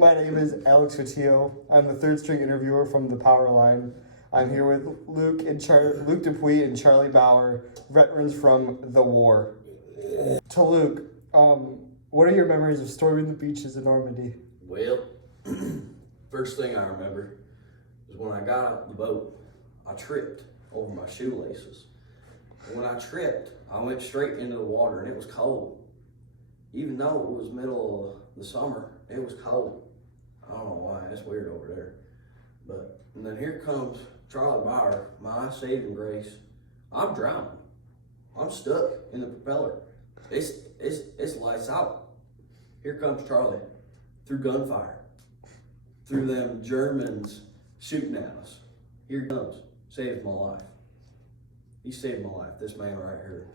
My name is Alex Fatillo. I'm the third string interviewer from the Power Line. I'm here with Luke Dupuis and Charlie Bauer, veterans from the war. To Luke, what are your memories of storming the beaches in Normandy? Well, first thing I remember is when I got out of the boat, I tripped over my shoelaces. And when I tripped, I went straight into the water and it was cold. Even though it was middle of the summer, it was cold. I don't know why, it's weird over there. And then here comes Charlie Bauer, my saving grace. I'm drowning. I'm stuck in the propeller. It's lights out. Here comes Charlie, through gunfire, through them Germans shooting at us. Here he comes, saves my life. He saved my life, this man right here.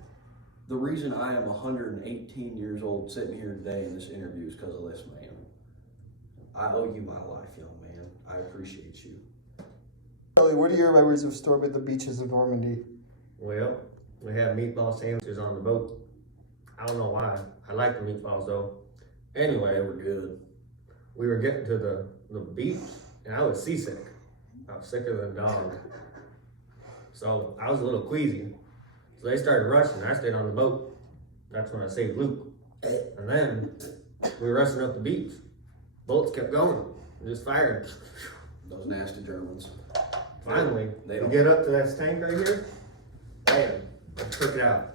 The reason I am 118 years old sitting here today in this interview is because of this man. I owe you my life, young man. I appreciate you. Charlie, what are your memories of storming the beaches of Normandy? Well, we had meatball sandwiches on the boat. I don't know why. I like the meatballs though. Anyway, They were good. we were getting to the beach and I was seasick. I was sicker than a dog. So I was a little queasy. So they started rushing. I stayed on the boat. That's when I saved Luke. And then we were rushing up the beach. Bullets kept going, just firing. Those nasty Germans. Finally, They we don't- get up to this tank right here. Bam, I took it out.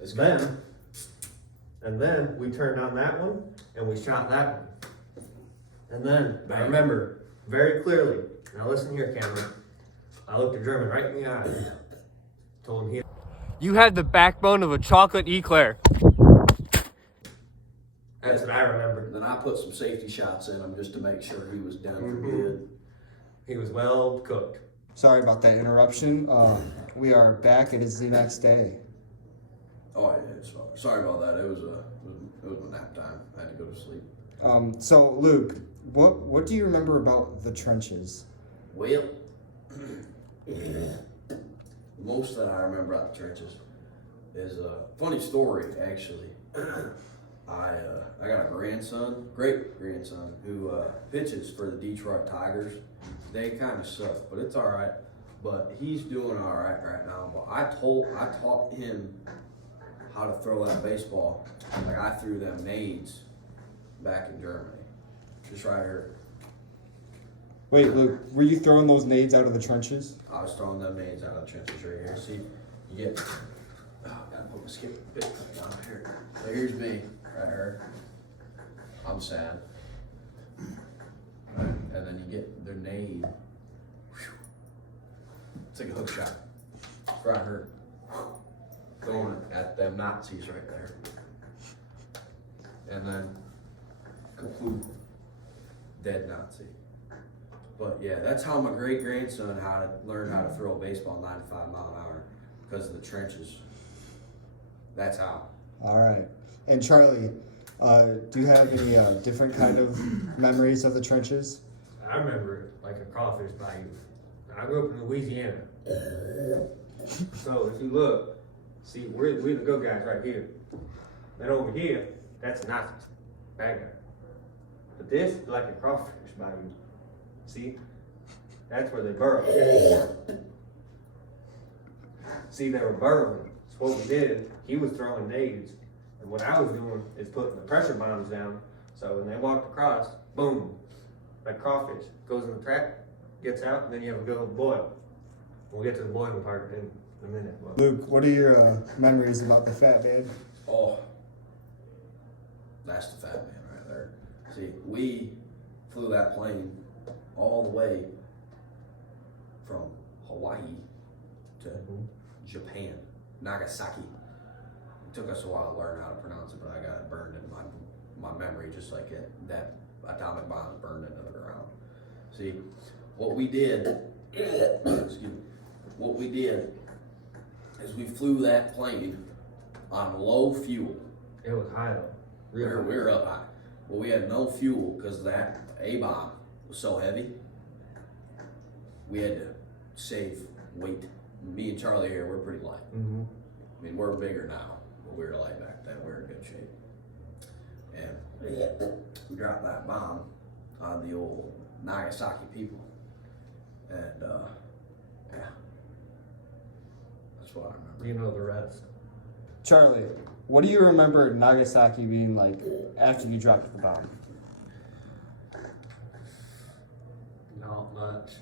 It's good. And then we turned on that one and we shot that one. And then I Bam. remember very clearly. Now listen here, Cameron. I looked a German right in the eye. Told him he. You had the backbone of a chocolate eclair. That's what I remember. Then I put some safety shots in him just to make sure he was done for Mhm. good. He was well cooked. Sorry about that interruption. We are back. It is the next day. Oh yeah, sorry about that. It was my nap time. I had to go to sleep. So Luke, what do you remember about the trenches? Well, most that I remember out the trenches is a funny story actually. I got a great grandson, who pitches for the Detroit Tigers. They kind of suck, but it's all right. But he's doing all right now. But I taught him how to throw that baseball. Like I threw them nades back in Germany, just right here. Wait, Luke, were you throwing those nades out of the trenches? I was throwing them nades out of the trenches right here. See, you get. Oh, gotta put my skip bit down here. So here's me right here. I'm sad. And then you get their nade. Whew. It's like a hook shot. It's right here. Throwing it at them Nazis right there. And then kaput. Dead Nazi. But yeah, that's how my great grandson learned how to throw a baseball 95 mile an hour, because of the trenches. That's how. All right. And Charlie, do you have any different kind of memories of the trenches? I remember it like a crawfish bayou. I grew up in Louisiana. So if you look, see, we're the good guys right here. Then over here, that's the Nazis, bad guy. But this is like a crawfish bayou. See, that's where they burrow. See, they were burrowing. So what we did, he was throwing nades, and what I was doing is putting the pressure bombs down. So when they walked across, boom, like crawfish, goes in the trap, gets out, and then you have a good old boil. We'll get to the boiling part in a minute. But Luke, what are your memories about the Fat Man? Oh, that's the Fat Man right there. See, we flew that plane all the way from Hawaii to Japan, Nagasaki. It took us a while to learn how to pronounce it, but I got it burned in my memory, just like that atomic bomb is burned into the ground. See, what we did, is we flew that plane on low fuel. it was high though. We were up high. Well, we had no fuel because that A-bomb was so heavy. We had to save weight. Me and Charlie here, we're pretty light. Mm-hmm. I mean, we're bigger now, but we were light back then. We were in good shape. And we dropped that bomb on the old Nagasaki people. And yeah, that's what I remember. You know the rest. Charlie, what do you remember Nagasaki being like after you dropped the bomb? Not much.